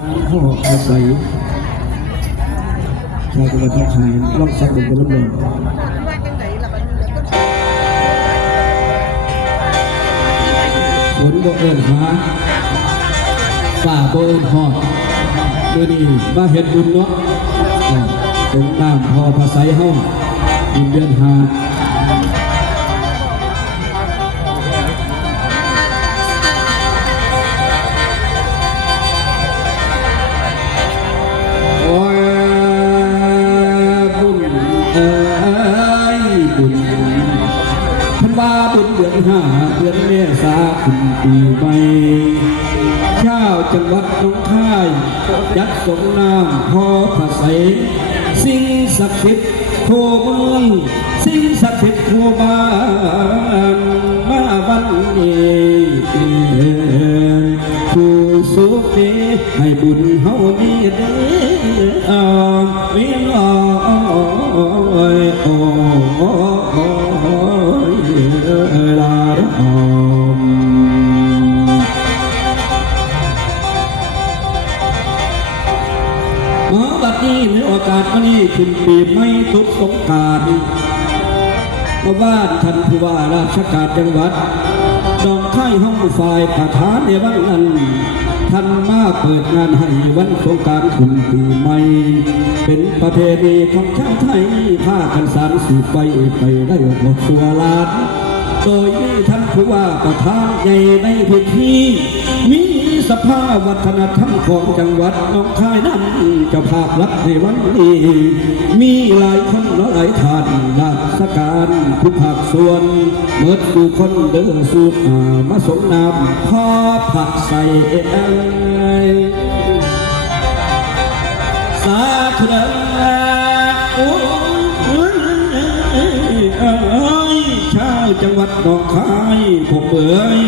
พ่ออาศัยชาวจังหวัดท่าขายลองสักหนึ่งเป็นลำลองฝนบ่เอิญหาฝ่าบ่เอิญหอบเมื่อนี้มาเห็นบุญเนาะตรงน้ำพอภาษาห้องบุญเดือนหาบุญเดือนห้าเดือนเมษาขึ้นปีใหม่ชาวจังหวัดหนองคายยัดสงน้ำพอพระใสสิ่งศักดิ์สิทธิ์โคเมืองสิ่งศักดิ์สิทธิ์โคบ้านมาวันนี้ผู้สุขดีให้บุญเฮามีเด้อวิญญาณโอ้ลาดบัดนี้ในโอกาสวันนี้ขึ้นปีไม่ทุกสงกรานต์มาบ้านท่านผู้ว่าราชการจังหวัดดองไข่ห้องฝ่ายประธานในวันนั้นท่านมาเปิดงานให้วันสงกรานต์ขึ้นปีใหม่เป็นประเพณีของชาวไทยพากันสานสืบไปได้หมดตัวลานโดยมีท่านผู้ว่าประธานใหญ่ในพิธีมีสภาวัฒนธรรมของจังหวัดหนองคายนั้นเจ้าภาพรักในวันนี้มีหลายคนหลายท่านราชการทุกภาคส่วนเมื่อสู่คนเดินสู่มาสงน้ำพ่อผักใส่สาธุเด้อชาวจังหวัดหนองคายผมเอ๋ย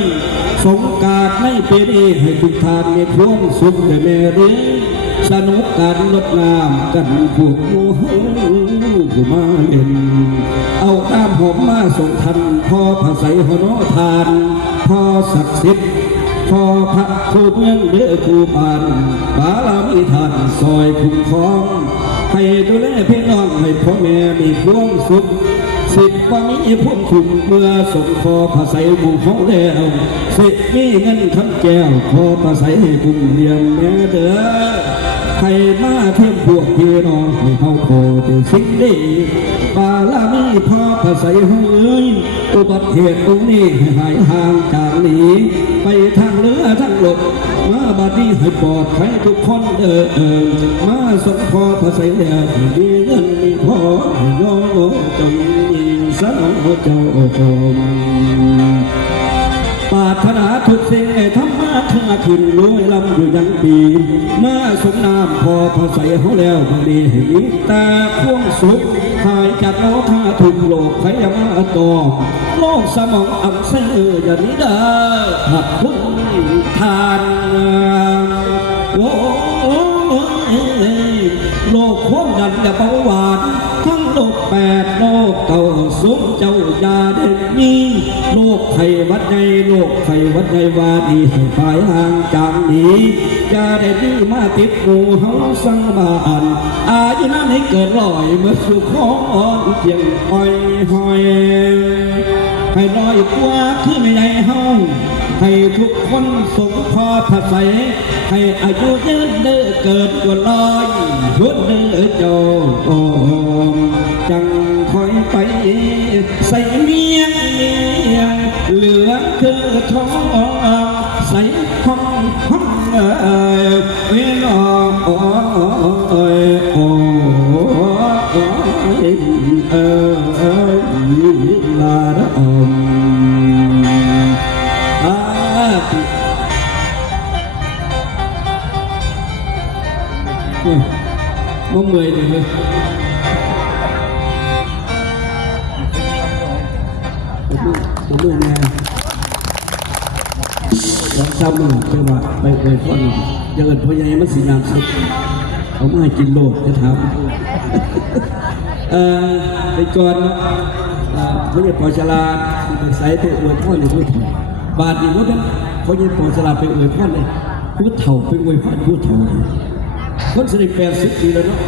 สงกรานต์ในปีนี้ให้ทุกท่านมีความสุขและเมริสนุกกันลดน้ำกันพวกผู้มาเล่นเอาน้ำหอมมาส่งทันพ่อพระใสหอนอทานพ่อศักดิ์สิทธิ์พ่อพระคู่เมืองเดือคู่บ้านบารมีท่านซอยคุ้มครองให้ดูแลพี่น้องให้พ่อแม่มีความสุขสิบว่ามีพุ่มถุงเมื่อส่งคอภาษาหมู่เขาแล้วสิมีเงินคำแก้วคอภาษาให้กลุ่มเรียนแม่เด้อให้มาเทียมพวกพี่น้องให้เขาโคแต่สิ่งดีบารมีพ่อภาษาเฮ้ยอุบัติเหตุตรงนี้ให้หายห่างจากนี้ไปทางเรือทางรถมาบัดนี้ให้ปลอดภัยทุกคนเด้อมาส่งพอภาษาให้มีเงินมีพอให้ย่อจงสนองเจ้าปรารถนาทุกสิ่งธรรมะขึ้นรวยลำอยู่ยังปีเมื่อสมนามพอพอใส่เขาแล้วบางทีเห็นตาพ่วงสุดหายจากโลกาทุกโลกพยามาตอโลกสมองอักเสบอย่างนี้เด้อหักพึ่งทานโอ้โลกพวกนั้นจะเบาหวานทั้งโลกแปดโลกเก่าสูงเจ้าจาเด็กนี้โลกไขวัดในโลกไขวัดในวาดีให้ฝ่ายห่างจากนี้จาเด็กนี้มาติดหูเฮาสังบานอายุนั้นให้เกิดลอยเมื่อสุขอ่อนเพียงหอยให้ลอยกว่าขึ้นในห้องให้ทุกคนสงพอพระใสให้อายุยืนเด้อเกิดกว่าลอยชุดเด้อเจ้าจังคอยไปใส่เมียงเหลือคือทองใส่ห้องเวลาลาดบ่เมื่อยเลยผมดูแม่ลองซ้ำมือเชื่อว่าไปเลยพ่อหนุ่มยังเอิญพ่อใหญ่มันสีน้ำสุดเขาไม่ให้กินโลดจะถามไปก่อนพ่อใหญ่ปอชลาไปใส่ไปอวยพ่อเลยด้วยบาทอีกว่าเป็นพ่อใหญ่ปอชลาไปอวยพ่อเลยไป ผู้เฒ่าไปอวยพรผู้เฒ่าคนแสดง80 ปีแล้วเนาะ